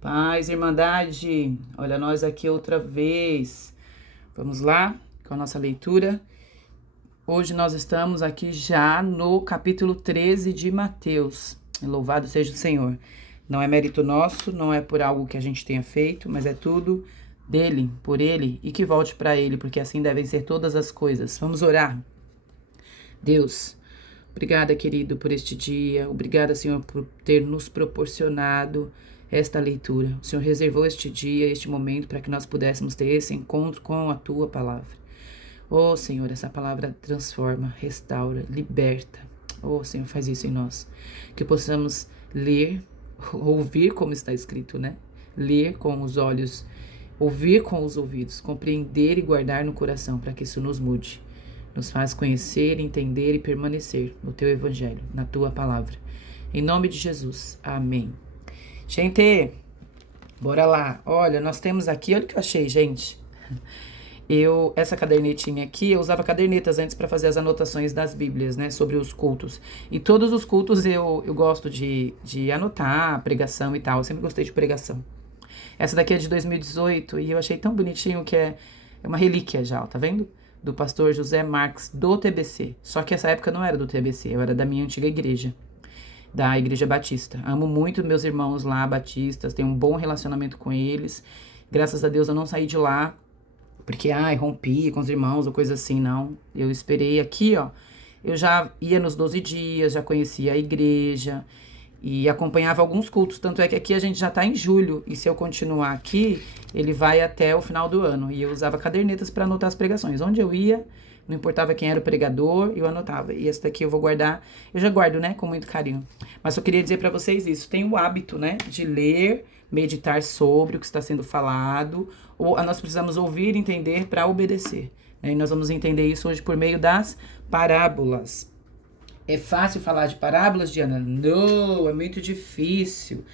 Paz, Irmandade, olha nós aqui outra vez. Vamos lá com a nossa leitura. Hoje nós estamos aqui já no capítulo 13 de Mateus. Louvado seja o Senhor. Não é mérito nosso, não é por algo que a gente tenha feito, mas é tudo dele, por ele e que volte para ele, porque assim devem ser todas as coisas. Vamos orar. Deus, obrigada, querido, por este dia. Obrigada, Senhor, por ter nos proporcionado esta leitura. O Senhor reservou este dia, este momento, para que nós pudéssemos ter esse encontro com a Tua palavra. Oh, Senhor, essa palavra transforma, restaura, liberta. Oh, Senhor, faz isso em nós. Que possamos ler, ouvir como está escrito, né? Ler com os olhos, ouvir com os ouvidos, compreender e guardar no coração, para que isso nos mude. Nos faz conhecer, entender e permanecer no Teu Evangelho, na Tua palavra. Em nome de Jesus. Amém. Gente, bora lá. Olha, nós temos aqui, olha o que eu achei, gente. Essa cadernetinha aqui, eu usava cadernetas antes para fazer as anotações das Bíblias, né, sobre os cultos. E todos os cultos eu gosto de anotar, pregação e tal. Eu sempre gostei de pregação. Essa daqui é de 2018 e eu achei tão bonitinho que é uma relíquia já, ó, tá vendo? Do pastor José Marques, do TBC. Só que essa época não era do TBC, eu era da minha antiga igreja, da Igreja Batista. Amo muito meus irmãos lá, batistas, tenho um bom relacionamento com eles. Graças a Deus eu não saí de lá, porque, rompi com os irmãos ou coisa assim, não. Eu esperei aqui, ó. Eu já ia nos 12 dias, já conhecia a igreja e acompanhava alguns cultos. Tanto é que aqui a gente já tá em julho, e se eu continuar aqui, ele vai até o final do ano. E eu usava cadernetas para anotar as pregações. Onde eu ia, não importava quem era o pregador, eu anotava. E esse daqui eu vou guardar, eu já guardo, né, com muito carinho. Mas eu queria dizer para vocês isso, tenho o hábito, né, de ler, meditar sobre o que está sendo falado, ou nós precisamos ouvir e entender para obedecer. Né? E nós vamos entender isso hoje por meio das parábolas. É fácil falar de parábolas, Diana? Não, é muito difícil.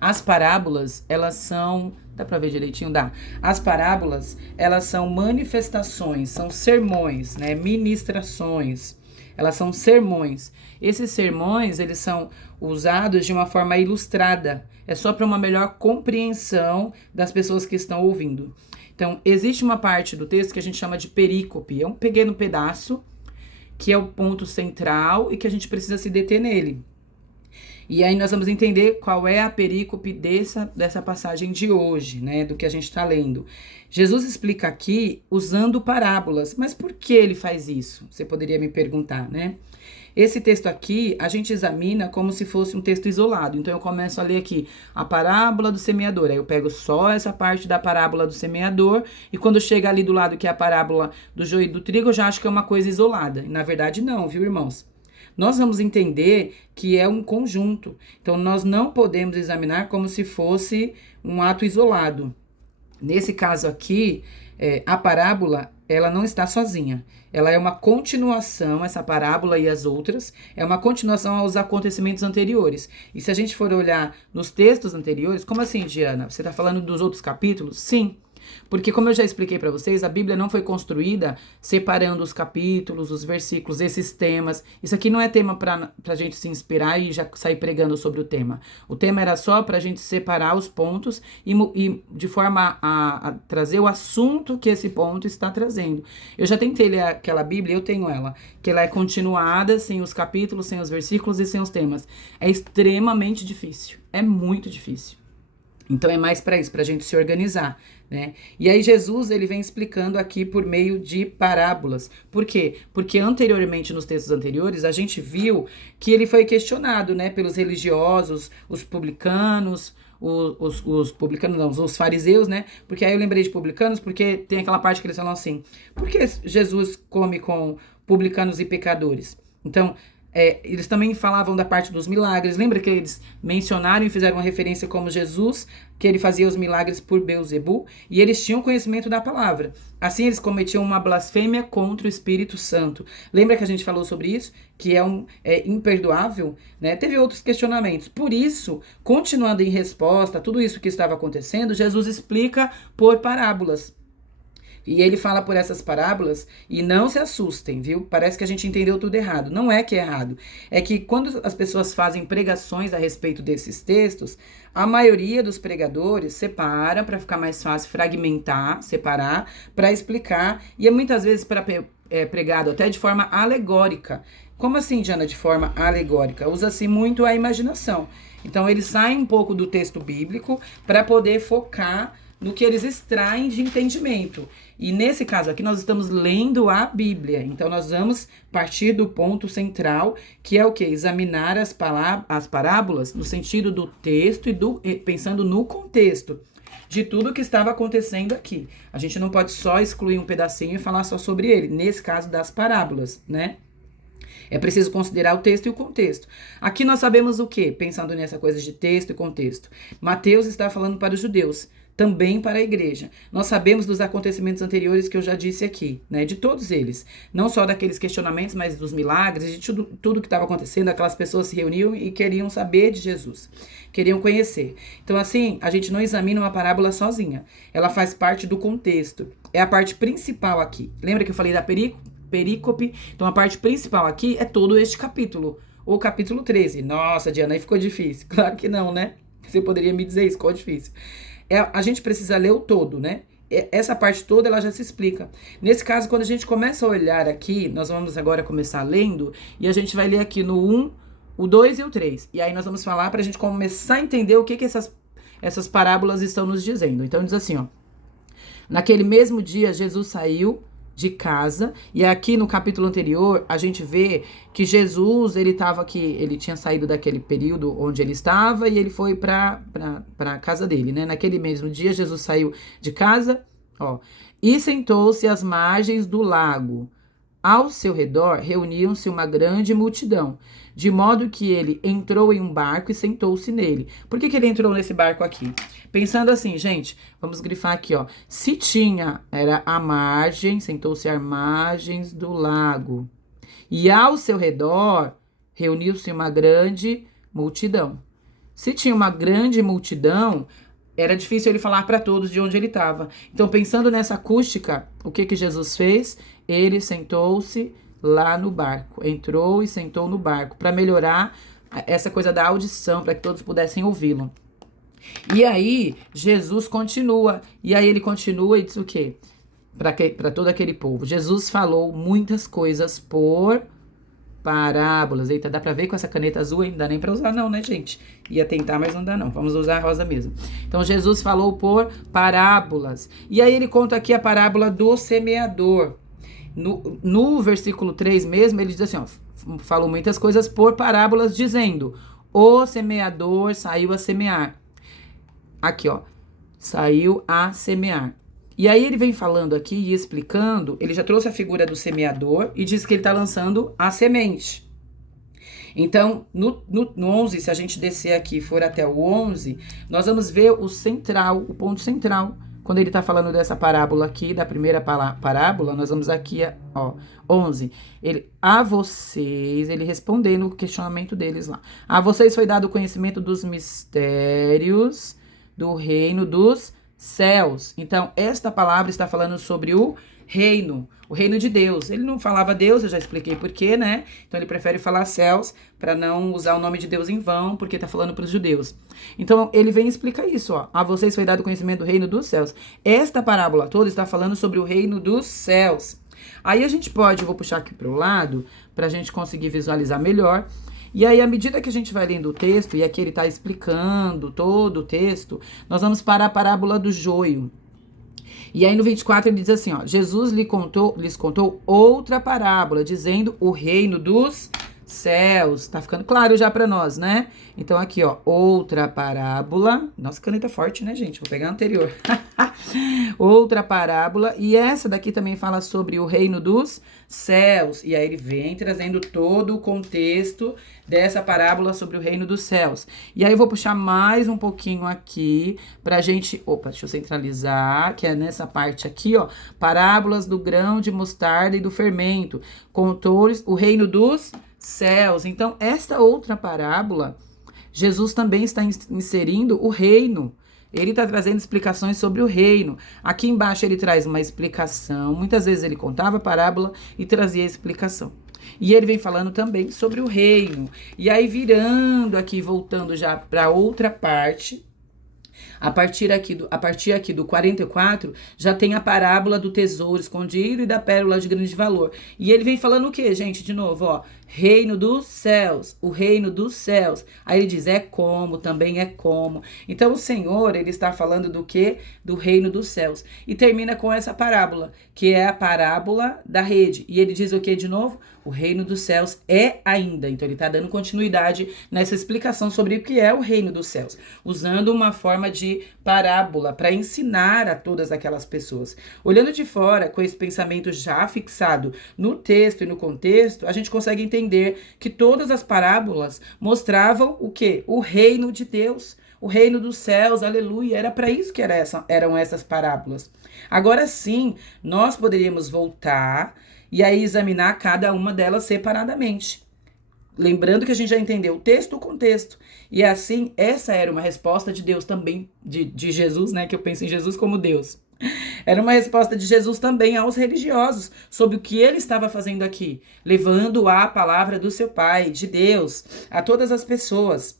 As parábolas, elas são... Dá pra ver direitinho? Dá. As parábolas, elas são manifestações, são sermões, né? Ministrações. Elas são sermões. Esses sermões, eles são usados de uma forma ilustrada. É só para uma melhor compreensão das pessoas que estão ouvindo. Então, existe uma parte do texto que a gente chama de perícope. É um pequeno pedaço que é o ponto central e que a gente precisa se deter nele. E aí nós vamos entender qual é a perícope dessa passagem de hoje, né, do que a gente está lendo. Jesus explica aqui usando parábolas, mas por que ele faz isso? Você poderia me perguntar, né? Esse texto aqui, a gente examina como se fosse um texto isolado. Então, eu começo a ler aqui a parábola do semeador. Aí eu pego só essa parte da parábola do semeador e quando chega ali do lado que é a parábola do joio e do trigo, eu já acho que é uma coisa isolada. E, na verdade, não, viu, irmãos? Nós vamos entender que é um conjunto. Então, nós não podemos examinar como se fosse um ato isolado. Nesse caso aqui, a parábola, ela não está sozinha. Ela é uma continuação, essa parábola e as outras, é uma continuação aos acontecimentos anteriores. E se a gente for olhar nos textos anteriores, como assim, Diana? Você está falando dos outros capítulos? Sim. Porque, como eu já expliquei para vocês, a Bíblia não foi construída separando os capítulos, os versículos, esses temas. Isso aqui não é tema para a gente se inspirar e já sair pregando sobre o tema. O tema era só para a gente separar os pontos e de forma a trazer o assunto que esse ponto está trazendo. Eu já tentei ler aquela Bíblia, eu tenho ela, que ela é continuada, sem os capítulos, sem os versículos e sem os temas. É extremamente difícil, é muito difícil. Então é mais para isso, para a gente se organizar, né? E aí Jesus, ele vem explicando aqui por meio de parábolas. Por quê? Porque anteriormente, nos textos anteriores, a gente viu que ele foi questionado, né, pelos religiosos, os publicanos, os publicanos não, os fariseus, né? Porque aí eu lembrei de publicanos, porque tem aquela parte que eles falam assim, por que Jesus come com publicanos e pecadores? Então, eles também falavam da parte dos milagres. Lembra que eles mencionaram e fizeram uma referência como Jesus, que ele fazia os milagres por Beelzebul, e eles tinham conhecimento da palavra. Assim, eles cometiam uma blasfêmia contra o Espírito Santo. Lembra que a gente falou sobre isso? Que é imperdoável, né? Teve outros questionamentos. Por isso, continuando em resposta a tudo isso que estava acontecendo, Jesus explica por parábolas. E ele fala por essas parábolas, e não se assustem, viu? Parece que a gente entendeu tudo errado. Não é que é errado. É que quando as pessoas fazem pregações a respeito desses textos, a maioria dos pregadores separa para ficar mais fácil fragmentar, separar, para explicar. E é muitas vezes pregado até de forma alegórica. Como assim, Diana, de forma alegórica? Usa-se muito a imaginação. Então, eles saem um pouco do texto bíblico para poder focar no que eles extraem de entendimento. E nesse caso aqui, nós estamos lendo a Bíblia. Então, nós vamos partir do ponto central, que é o quê? Examinar as parábolas no sentido do texto e pensando no contexto de tudo que estava acontecendo aqui. A gente não pode só excluir um pedacinho e falar só sobre ele. Nesse caso das parábolas, né? É preciso considerar o texto e o contexto. Aqui nós sabemos o quê? Pensando nessa coisa de texto e contexto. Mateus está falando para os judeus, também para a igreja. Nós sabemos dos acontecimentos anteriores que eu já disse aqui, né? De todos eles. Não só daqueles questionamentos, mas dos milagres, de tudo que estava acontecendo. Aquelas pessoas se reuniam e queriam saber de Jesus. Queriam conhecer. Então, assim, a gente não examina uma parábola sozinha. Ela faz parte do contexto. É a parte principal aqui. Lembra que eu falei da perícope? Então, a parte principal aqui é todo este capítulo. O capítulo 13. Nossa, Diana, aí ficou difícil. Claro que não, né? Você poderia me dizer isso, ficou difícil. A gente precisa ler o todo, né? Essa parte toda, ela já se explica. Nesse caso, quando a gente começa a olhar aqui, nós vamos agora começar lendo, e a gente vai ler aqui no 1, o 2 e o 3. E aí nós vamos falar para a gente começar a entender o que essas parábolas estão nos dizendo. Então, diz assim, ó. Naquele mesmo dia, Jesus saiu de casa, e aqui no capítulo anterior a gente vê que Jesus, ele tinha saído daquele período onde ele estava e ele foi para a casa dele, né? Naquele mesmo dia Jesus saiu de casa, ó, e sentou-se às margens do lago. Ao seu redor reuniam-se uma grande multidão, de modo que ele entrou em um barco e sentou-se nele. Por que ele entrou nesse barco aqui? Pensando assim, gente, vamos grifar aqui, ó. Se era a margem, sentou-se às margens do lago. E ao seu redor reuniu-se uma grande multidão. Se tinha uma grande multidão, era difícil ele falar para todos de onde ele estava. Então, pensando nessa acústica, o que Jesus fez? Ele sentou-se lá no barco, entrou e sentou no barco, para melhorar essa coisa da audição, para que todos pudessem ouvi-lo. E aí, Jesus continua, e aí ele continua e diz o quê? Para todo aquele povo. Jesus falou muitas coisas por parábolas. Eita, dá pra ver com essa caneta azul, hein? Não dá nem pra usar não, né, gente? Ia tentar, mas não dá não. Vamos usar a rosa mesmo. Então, Jesus falou por parábolas. E aí ele conta aqui a parábola do semeador. No versículo 3 mesmo, ele diz assim, ó, falou muitas coisas por parábolas, dizendo, o semeador saiu a semear. Aqui, ó, saiu a semear. E aí ele vem falando aqui e explicando, ele já trouxe a figura do semeador e diz que ele está lançando a semente. Então, no 11, se a gente descer aqui e for até o 11, nós vamos ver o ponto central. Quando ele está falando dessa parábola aqui, da primeira parábola, nós vamos aqui, ó, 11. A vocês, ele respondendo o questionamento deles lá. A vocês foi dado o conhecimento dos mistérios do reino dos céus. Então, esta palavra está falando sobre o reino de Deus. Ele não falava Deus, eu já expliquei por quê, né? Então, ele prefere falar céus para não usar o nome de Deus em vão, porque está falando para os judeus. Então, ele vem e explica isso, ó. A vocês foi dado o conhecimento do reino dos céus. Esta parábola toda está falando sobre o reino dos céus. Aí a gente eu vou puxar aqui para o lado, para a gente conseguir visualizar melhor. E aí, à medida que a gente vai lendo o texto, e aqui ele está explicando todo o texto, nós vamos para a parábola do joio. E aí no 24 ele diz assim, ó, Jesus lhes contou outra parábola, dizendo o reino dos céus. Tá ficando claro já para nós, né? Então aqui, ó, outra parábola. Nossa, caneta forte, né, gente? Vou pegar a anterior. Outra parábola. E essa daqui também fala sobre o reino dos céus. E aí ele vem trazendo todo o contexto dessa parábola sobre o reino dos céus. E aí eu vou puxar mais um pouquinho aqui pra gente... Opa, deixa eu centralizar, que é nessa parte aqui, ó. Parábolas do grão de mostarda e do fermento. Contou-lhes o reino dos céus. Então, esta outra parábola, Jesus também está inserindo o reino. Ele está trazendo explicações sobre o reino. Aqui embaixo ele traz uma explicação. Muitas vezes ele contava a parábola e trazia a explicação. E ele vem falando também sobre o reino. E aí, virando aqui, voltando já para outra parte, a partir aqui do 44, já tem a parábola do tesouro escondido e da pérola de grande valor. E ele vem falando o quê, gente? De novo, ó. Reino dos céus, o reino dos céus. Aí ele diz, é como, também é como. Então o Senhor, ele está falando do quê? Do reino dos céus. E termina com essa parábola, que é a parábola da rede. E ele diz o quê de novo? O reino dos céus é ainda. Então ele está dando continuidade nessa explicação sobre o que é o reino dos céus, usando uma forma de parábola para ensinar a todas aquelas pessoas. Olhando de fora, com esse pensamento já fixado no texto e no contexto, a gente consegue entender que todas as parábolas mostravam o quê? O reino de Deus, o reino dos céus, aleluia. Era para isso que eram essas parábolas. Agora sim, nós poderíamos voltar e aí examinar cada uma delas separadamente. Lembrando que a gente já entendeu o texto, o contexto. E assim, essa era uma resposta de Deus também, de Jesus, né? Que eu penso em Jesus como Deus. Era uma resposta de Jesus também aos religiosos, sobre o que ele estava fazendo aqui, levando a palavra do seu Pai, de Deus, a todas as pessoas.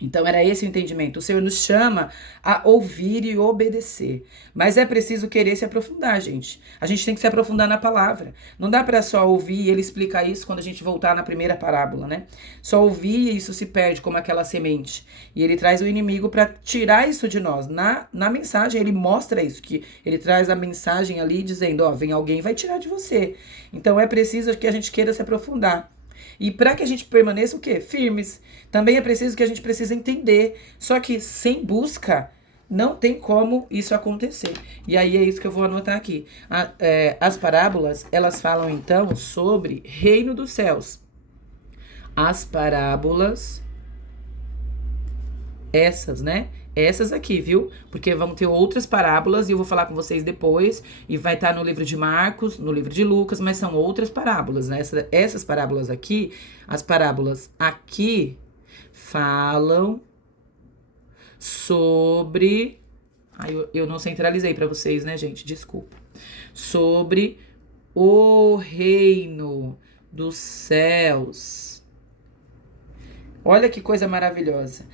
Então era esse o entendimento. O Senhor nos chama a ouvir e obedecer. Mas é preciso querer se aprofundar, gente. A gente tem que se aprofundar na palavra. Não dá para só ouvir e ele explica isso quando a gente voltar na primeira parábola, né? Só ouvir e isso se perde como aquela semente. E ele traz o inimigo para tirar isso de nós. Na mensagem ele mostra isso, que ele traz a mensagem ali dizendo, ó, vem alguém e vai tirar de você. Então é preciso que a gente queira se aprofundar. E para que a gente permaneça o quê? Firmes. Também é preciso que a gente precisa entender. Só que sem busca, não tem como isso acontecer. E aí é isso que eu vou anotar aqui. As parábolas, elas falam então sobre reino dos céus. As parábolas, essas, né? Essas aqui, viu? Porque vamos ter outras parábolas e eu vou falar com vocês depois. E vai estar no livro de Marcos, no livro de Lucas, mas são outras parábolas, né? Essas parábolas aqui, as parábolas aqui falam sobre... eu não centralizei para vocês, né, gente? Desculpa. Sobre o reino dos céus. Olha que coisa maravilhosa.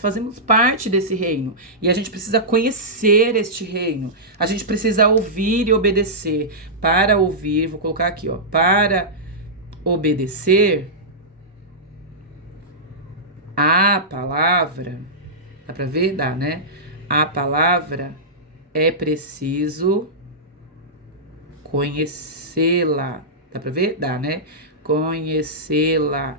Fazemos parte desse reino. E a gente precisa conhecer este reino. A gente precisa ouvir e obedecer. Para ouvir, vou colocar aqui, ó. Para obedecer a palavra. Dá pra ver? Dá, né? A palavra é preciso conhecê-la. Dá pra ver? Dá, né? Conhecê-la.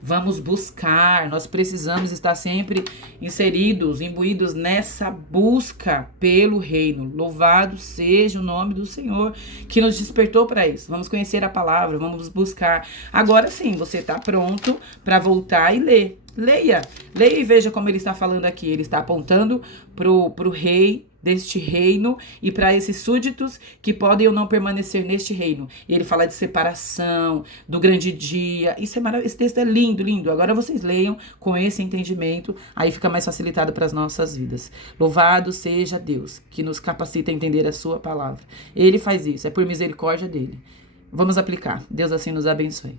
Vamos buscar, nós precisamos estar sempre inseridos, imbuídos nessa busca pelo reino. Louvado seja o nome do Senhor que nos despertou para isso. Vamos conhecer a palavra, vamos buscar. Agora sim, você está pronto para voltar e ler. Leia e veja como ele está falando aqui. Ele está apontando pro rei deste reino e para esses súditos que podem ou não permanecer neste reino. E ele fala de separação, do grande dia. Isso é maravilhoso. Esse texto é lindo, lindo. Agora vocês leiam com esse entendimento, aí fica mais facilitado para as nossas vidas. Louvado seja Deus, que nos capacita a entender a sua palavra. Ele faz isso, é por misericórdia dele. Vamos aplicar. Deus assim nos abençoe.